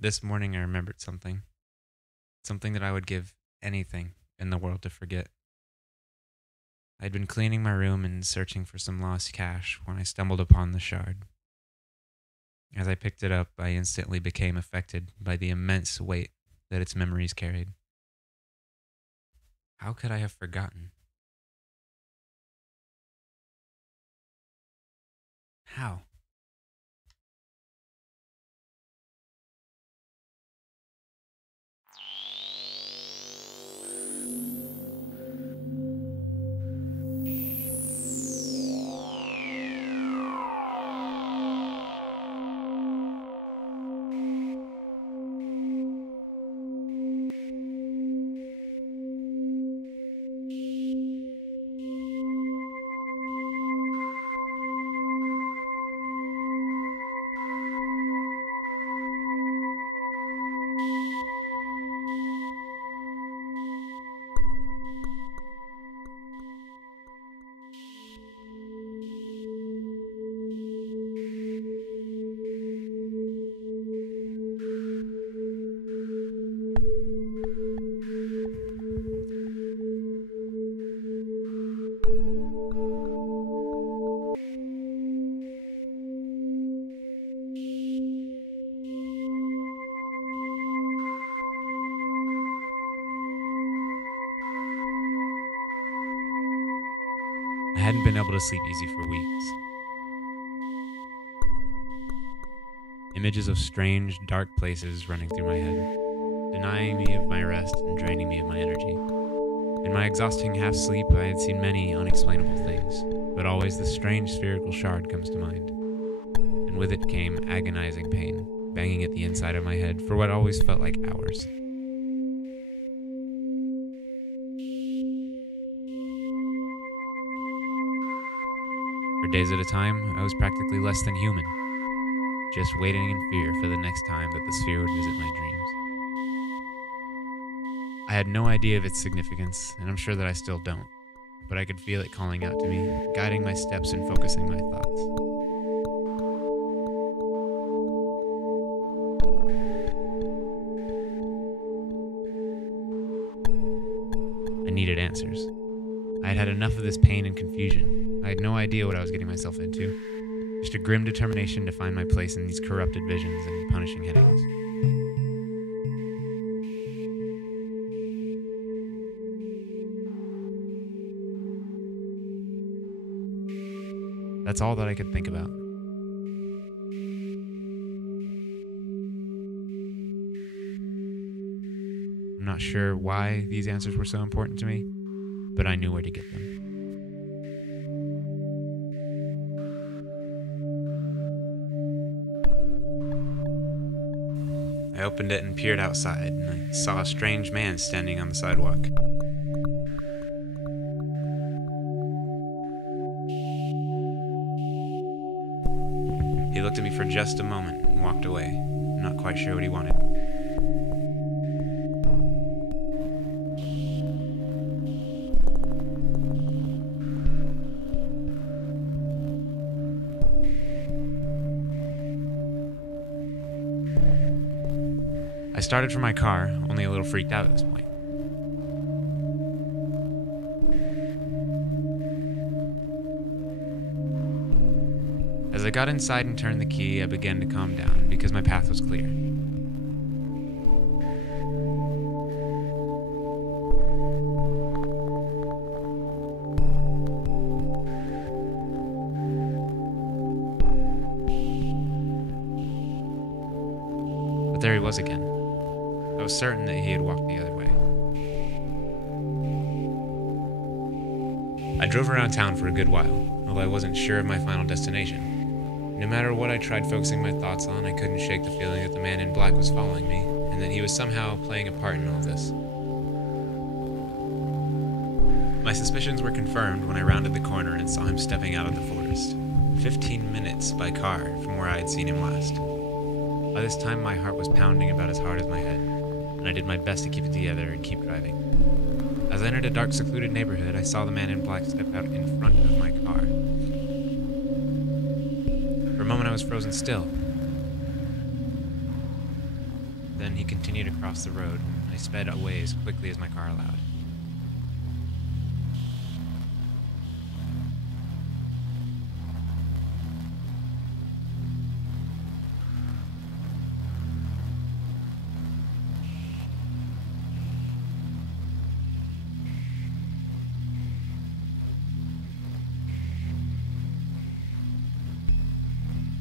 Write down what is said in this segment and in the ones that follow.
This morning I remembered something. Something that I would give anything in the world to forget. I'd been cleaning my room and searching for some lost cash when I stumbled upon the shard. As I picked it up, I instantly became affected by the immense weight that its memories carried. How could I have forgotten? How? I hadn't been able to sleep easy for weeks. Images of strange, dark places running through my head, denying me of my rest and draining me of my energy. In my exhausting half-sleep, I had seen many unexplainable things, but always the strange spherical shard comes to mind. And with it came agonizing pain, banging at the inside of my head for what always felt like hours. For days at a time, I was practically less than human, just waiting in fear for the next time that the sphere would visit my dreams. I had no idea of its significance, and I'm sure that I still don't, but I could feel it calling out to me, guiding my steps and focusing my thoughts. I needed answers. I had had enough of this pain and confusion. I had no idea what I was getting myself into. Just a grim determination to find my place in these corrupted visions and punishing headaches. That's all that I could think about. I'm not sure why these answers were so important to me, but I knew where to get them. I opened it and peered outside, and I saw a strange man standing on the sidewalk. He looked at me for just a moment and walked away, not quite sure what he wanted. I started for my car, only a little freaked out at this point. As I got inside and turned the key, I began to calm down because my path was clear. But there he was again. I was certain that he had walked the other way. I drove around town for a good while, although I wasn't sure of my final destination. No matter what I tried focusing my thoughts on, I couldn't shake the feeling that the man in black was following me, and that he was somehow playing a part in all this. My suspicions were confirmed when I rounded the corner and saw him stepping out of the forest, 15 minutes by car from where I had seen him last. By this time, my heart was pounding about as hard as my head, and I did my best to keep it together and keep driving. As I entered a dark, secluded neighborhood, I saw the man in black step out in front of my car. For a moment, I was frozen still. Then he continued across the road, and I sped away as quickly as my car allowed.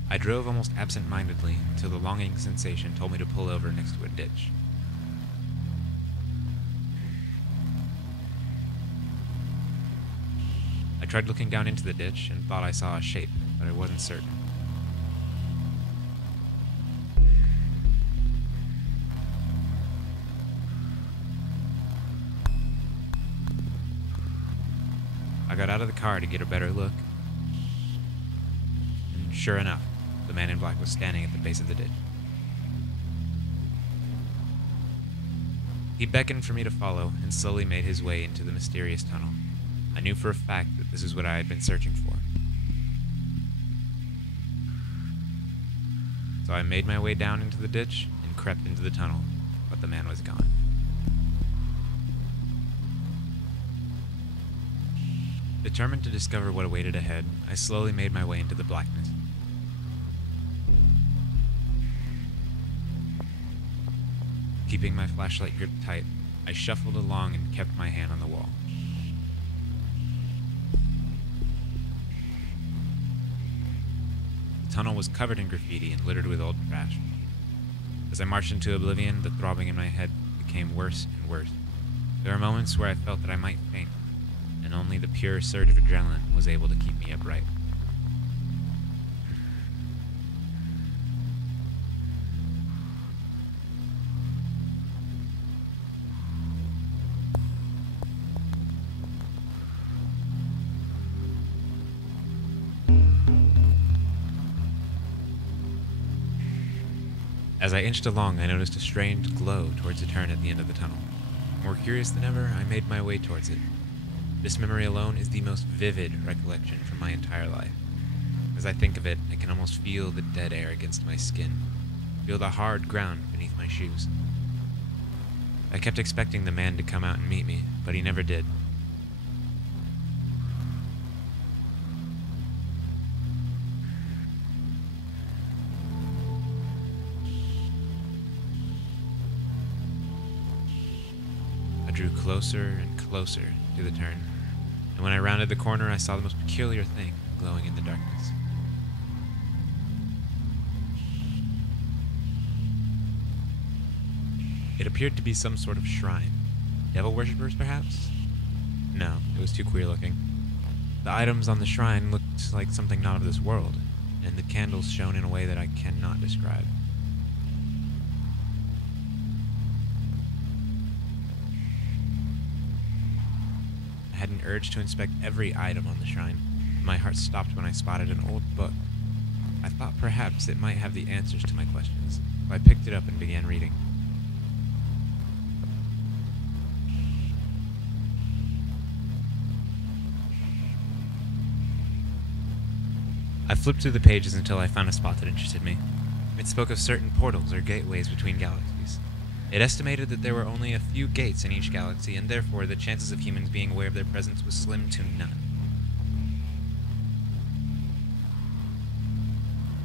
I drove almost absent-mindedly until the longing sensation told me to pull over next to a ditch. I tried looking down into the ditch and thought I saw a shape, but I wasn't certain. I got out of the car to get a better look, and sure enough, the man in black was standing at the base of the ditch. He beckoned for me to follow and slowly made his way into the mysterious tunnel. I knew for a fact that this is what I had been searching for. So I made my way down into the ditch and crept into the tunnel, but the man was gone. Determined to discover what awaited ahead, I slowly made my way into the blackness. Keeping my flashlight gripped tight, I shuffled along and kept my hand on the wall. The tunnel was covered in graffiti and littered with old trash. As I marched into oblivion, the throbbing in my head became worse and worse. There were moments where I felt that I might faint, and only the pure surge of adrenaline was able to keep me upright. As I inched along, I noticed a strange glow towards a turn at the end of the tunnel. More curious than ever, I made my way towards it. This memory alone is the most vivid recollection from my entire life. As I think of it, I can almost feel the dead air against my skin, feel the hard ground beneath my shoes. I kept expecting the man to come out and meet me, but he never did. I drew closer and closer to the turn, and when I rounded the corner, I saw the most peculiar thing glowing in the darkness. It appeared to be some sort of shrine. Devil worshippers, perhaps? No, it was too queer looking. The items on the shrine looked like something not of this world, and the candles shone in a way that I cannot describe. I had an urge to inspect every item on the shrine. My heart stopped when I spotted an old book. I thought perhaps it might have the answers to my questions, so I picked it up and began reading. I flipped through the pages until I found a spot that interested me. It spoke of certain portals or gateways between galaxies. It estimated that there were only a few gates in each galaxy, and therefore the chances of humans being aware of their presence was slim to none.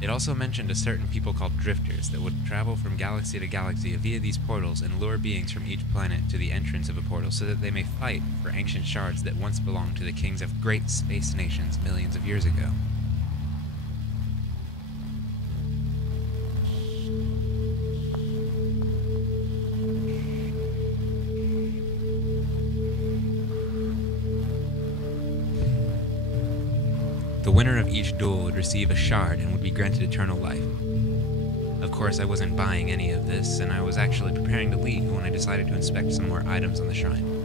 It also mentioned a certain people called drifters that would travel from galaxy to galaxy via these portals and lure beings from each planet to the entrance of a portal so that they may fight for ancient shards that once belonged to the kings of great space nations millions of years ago. The winner of each duel would receive a shard and would be granted eternal life. Of course, I wasn't buying any of this, and I was actually preparing to leave when I decided to inspect some more items on the shrine.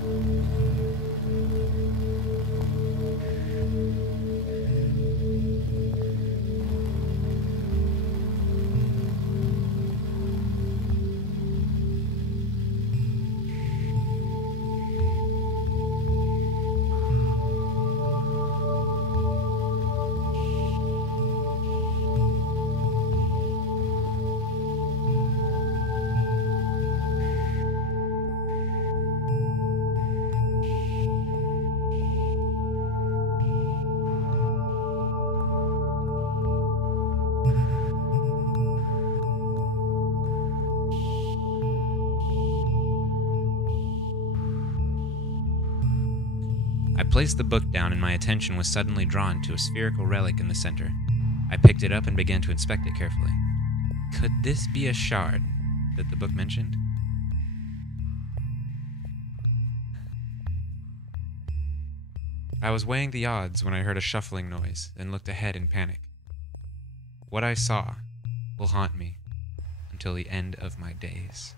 placed the book down and my attention was suddenly drawn to a spherical relic in the center. I picked it up and began to inspect it carefully. Could this be a shard that the book mentioned? I was weighing the odds when I heard a shuffling noise and looked ahead in panic. What I saw will haunt me until the end of my days.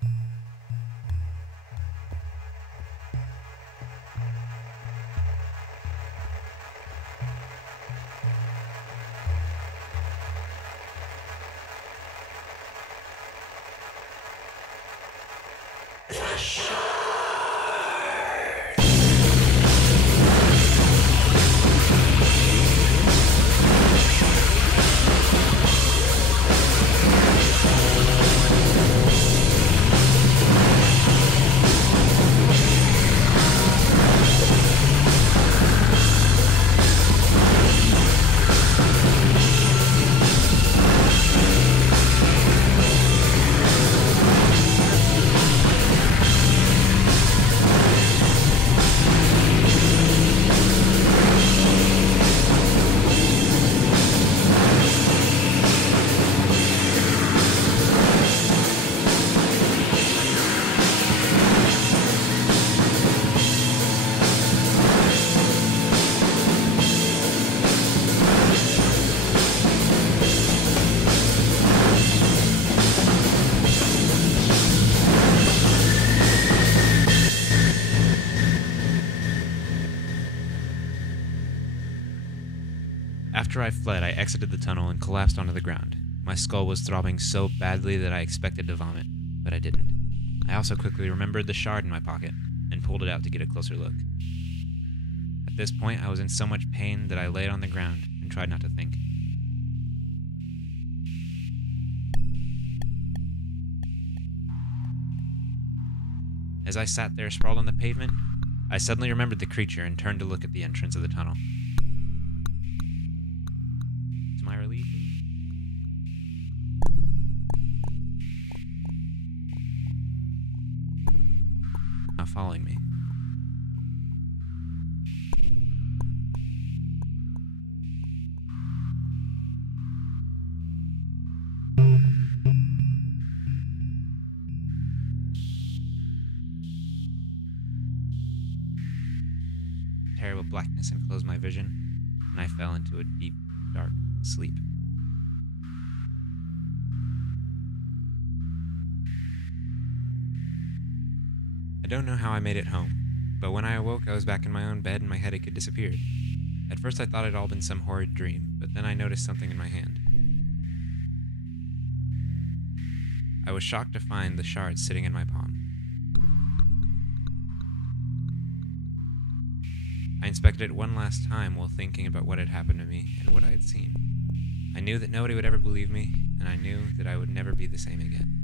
After I fled, I exited the tunnel and collapsed onto the ground. My skull was throbbing so badly that I expected to vomit, but I didn't. I also quickly remembered the shard in my pocket and pulled it out to get a closer look. At this point, I was in so much pain that I laid on the ground and tried not to think. As I sat there sprawled on the pavement, I suddenly remembered the creature and turned to look at the entrance of the tunnel. To my relief, not following me. Terrible blackness enclosed my vision, and I fell into a deep, dark sleep. I don't know how I made it home, but when I awoke I was back in my own bed and my headache had disappeared. At first I thought it had all been some horrid dream, but then I noticed something in my hand. I was shocked to find the shards sitting in my palm. I inspected it one last time while thinking about what had happened to me and what I had seen. I knew that nobody would ever believe me, and I knew that I would never be the same again.